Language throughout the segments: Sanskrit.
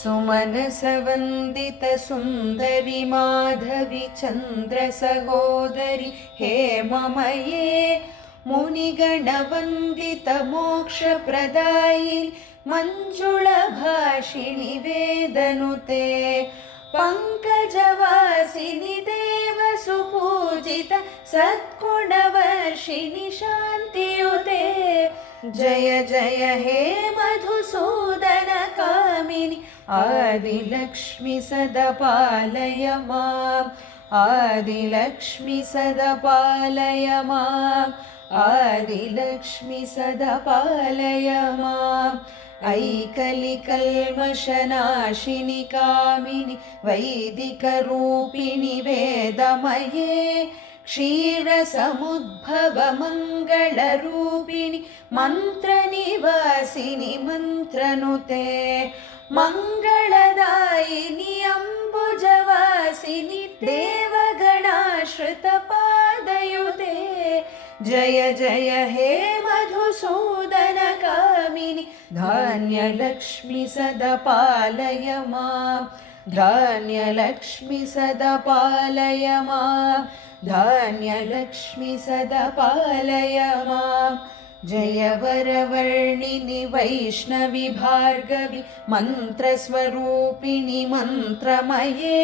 सुमनसवन्दितसुन्दरि माधवि चन्द्रसहोदरि हेममये मुनिगणवन्दितमोक्षप्रदायिनि मञ्जुळभाषिणि वेदनुते पङ्कजवासिनि देवसुपूजित सद्गुणवर्षिणि शान्तियुते जय जय हे मधुसूदन कामिनि आदिलक्ष्मि सदा पालय माम् आदिलक्ष्मि सदा पालय माम् आदिलक्ष्मि सदा पालय माम् ऐकलिकल्मषनाशिनि कामिनि वैदिकरूपिणि वेदमये क्षीरसमुद्भवमङ्गलरूपिणि मन्त्रनिवासिनि मन्त्रनुते मङ्गलदायिनि अम्बुजवासिनि देवगणाश्रितपादयुते जय जय हे मधुसूदन कामिनि धान्यलक्ष्मि सदा पालय माम् धान्यलक्ष्मि सदा पालय माम् धान्यलक्ष्मि सदा पालय माम् जय वरवर्णिनि वैष्णवि भार्गवि मन्त्रस्वरूपिणि मन्त्रमये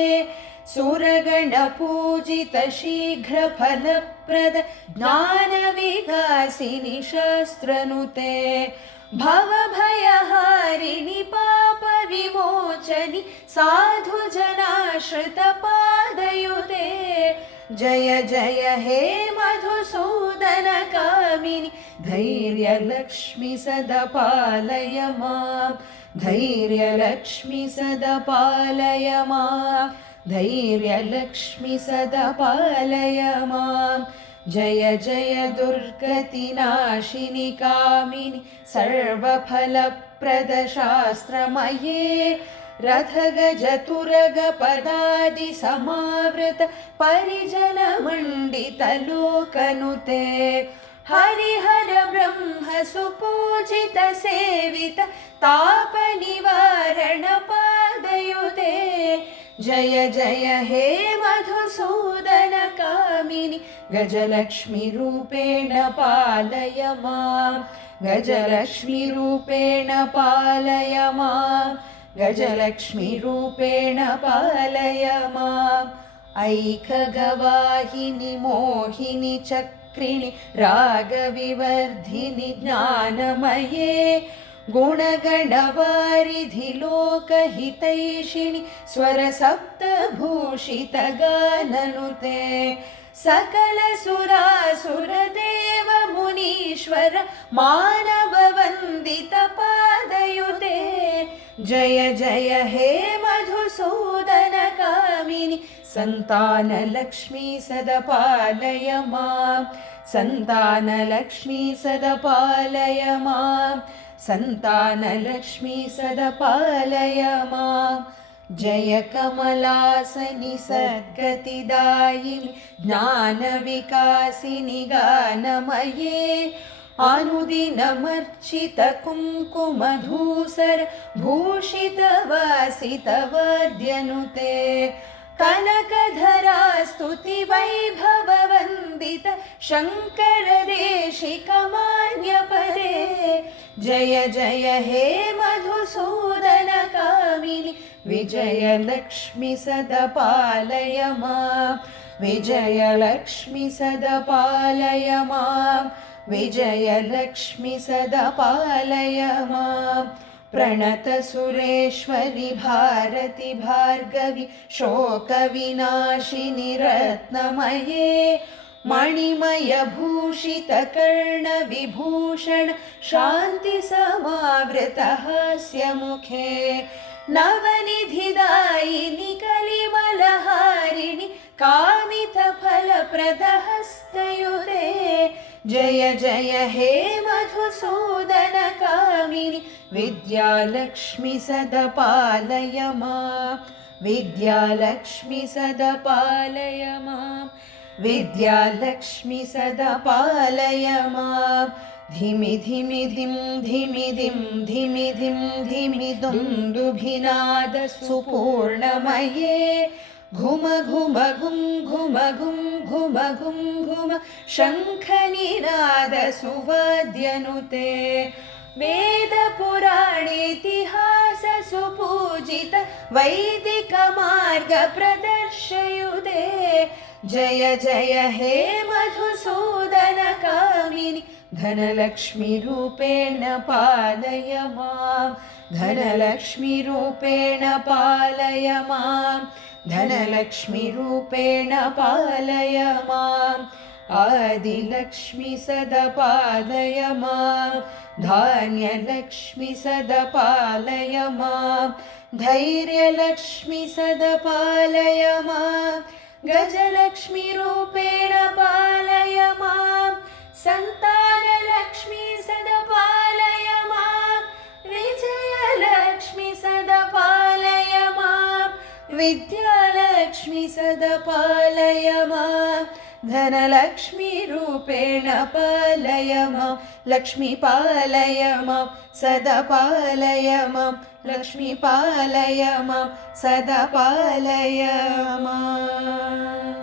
सुरगणपूजित शीघ्रफलप्रद ज्ञानविकासिनि शास्त्रनुते भवभयहारिणि पापविमोचनि साधुजनाश्रितपादयुते जय जय हे मधुसूदन कामिनि धैर्यलक्ष्मि सदा पालय माम् धैर्यलक्ष्मि सदा पालय माम् धैर्यलक्ष्मि सदा पालय माम् जय जय दुर्गतिनाशिनि कामिनि सर्वफलप्रदशास्त्रमये रथगजतुरगपदादिसमावृत परिजनमण्डितलोकनुते हरिहर ब्रह्म सुपूजित सेवित तापनिवारण पादयुते जय जय हे मधुसूदन कामिनि गजलक्ष्मी रूपेण पालय माम् गजलक्ष्मी रूपेण पालय माम् गजलक्ष्मी रूपेण पालय माम् ऐकगवाहिनि मोहिनि चक्रिणि रागविवर्धिनि ज्ञानमये गुणगणवारिधि लोकहितैषिणि स्वरसप्तभूषितगाननुते सकलसुरासुरदेव मुनीश्वर मानववन्दितपादयुते जय जय हे मधुसूदन कामिनि सन्तानलक्ष्मी सदा पालय माम् सन्तानलक्ष्मी सदा पालय माम् सन्तानलक्ष्मी सदा पालय माम् जय कमलासनि सद्गतिदायिनि ज्ञानविकासिनि गानमये अनुदिनमर्चित कुङ्कुमधूसर भूषितवासितवाद्यनुते कनकधरा स्तुति वैभववन्दित शङ्कर देशिकमान्यपदे जय जय हे मधुसूदन कामिनि विजयलक्ष्मि सदा पालय माम् विजयलक्ष्मि सदा पालय माम् विजयलक्ष्मि सदा पालय माम् प्रणतसुरेश्वरि भारति भार्गवि शोकविनाशिनि रत्नमये मणिमयभूषितकर्णविभूषण शान्तिसमावृतहास्यमुखे नवनिधिदायिनि कलिमलहारिणि कामितफलप्रदहस्तयुते जय जय हे मधुसूदन कामिनि विद्यालक्ष्मि सदा पालय माम् विद्यालक्ष्मि सदा पालय माम् विद्यालक्ष्मि सदा पालय माम् धिमि धिमि धिं धिमि धिं धिमि धिं धिमि दुन्दुभिनादसुपूर्णमये घुम घुम घुं घुम घुं घुम घुं घुम शङ्खनिनादसुवाद्यनुते वेदपुराणेतिहाससुपूजित वैदिकमार्गप्रदर्शयुते जय जय हे मधुसूदनकामिनि धनलक्ष्मीरूपेण पालय मां धनलक्ष्मीरूपेण पालय मां धनलक्ष्मीरूपेण पालय माम् आदिलक्ष्मी सदा पालय मां धान्यलक्ष्मी सदा पालय मां धैर्यलक्ष्मी सदा पालय मां गजलक्ष्मीरूपेण पालय मां सन्तानलक्ष्मी सदा पालय मां विजयलक्ष्मी सदा पालय मां विद्यालक्ष्मी सदा पालय मां धनलक्ष्मीरूपेण पालय मां लक्ष्मी पालय मां सदा पालय मां लक्ष्मी पालय मां सदा पालय माम्